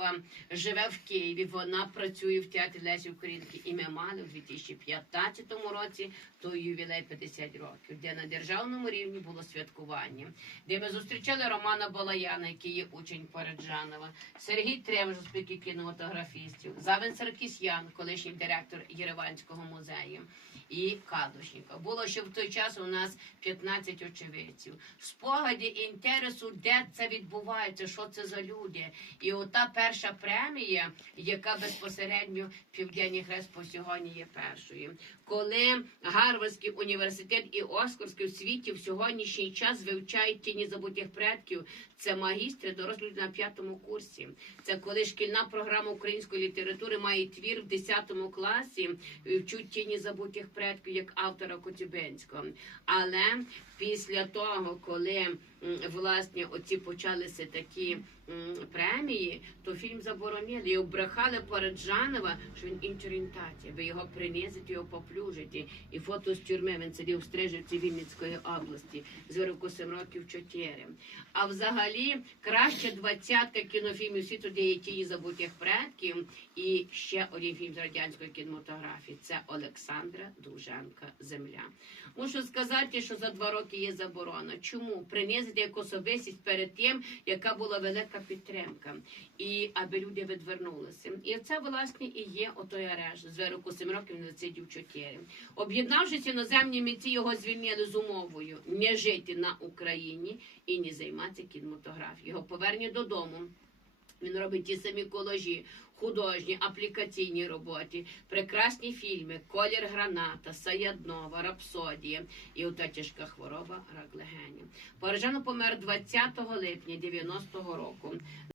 Параджанова живе в Києві. Вона працює в театрі Лесі Українки. І ми мали в 2015 році той ювілей 50 років, де на державному рівні було святкування, де ми зустрічали Романа Балаяна, який є учень Параджанова, Сергій Тревж, спілки кінематографістів, Завен Саркісян, колишній директор Єреванського музею. І Кадушніков. Було ще в той час у нас 15 очевидців. Спогаді інтересу, де це відбувається, що це за люди. І ота перша премія, яка безпосередньо Південний Хрест по сьогодні є першою. Коли Гарвардський університет і Оскарський в світі в сьогоднішній час вивчають тіні забутих предків, це магістри дорослі на п'ятому курсі. Це коли шкільна програма української літератури має твір в 10 класі, вчуть тіні забутих предків як автора Котюбенського. Але після того, коли власне оці почалися такі премії, то фільм заборонили і обрехали Параджанова, що він інтерорієнтація, ви його принизите, його поплюжите. І фото з тюрми він сидів в Стрижівці Вінницької області з вироку 7 років 4. А взагалі краще двадцятка кінофільмів світу, де є тіні забутих предків, і ще один фільм з радянської кінематографії це Олександра Дуженка Земля. Мушу сказати, що за два роки є заборона. Чому принизити як особистість перед тим, яка була велика підтримка, і аби люди відвернулися. І це власне і є отой арешт з вироку 7 років на 24. Об'єднавшись іноземні митці, його звільнили з умовою не жити на Україні і не займатися кінематографією. Його повернення додому. Він робить ті самі колажі, художні, аплікаційні роботи, прекрасні фільми, колір граната, Саяднова, Рапсодія і ота тяжка хвороба рак легенів. Парижано помер 20 липня 90-го року.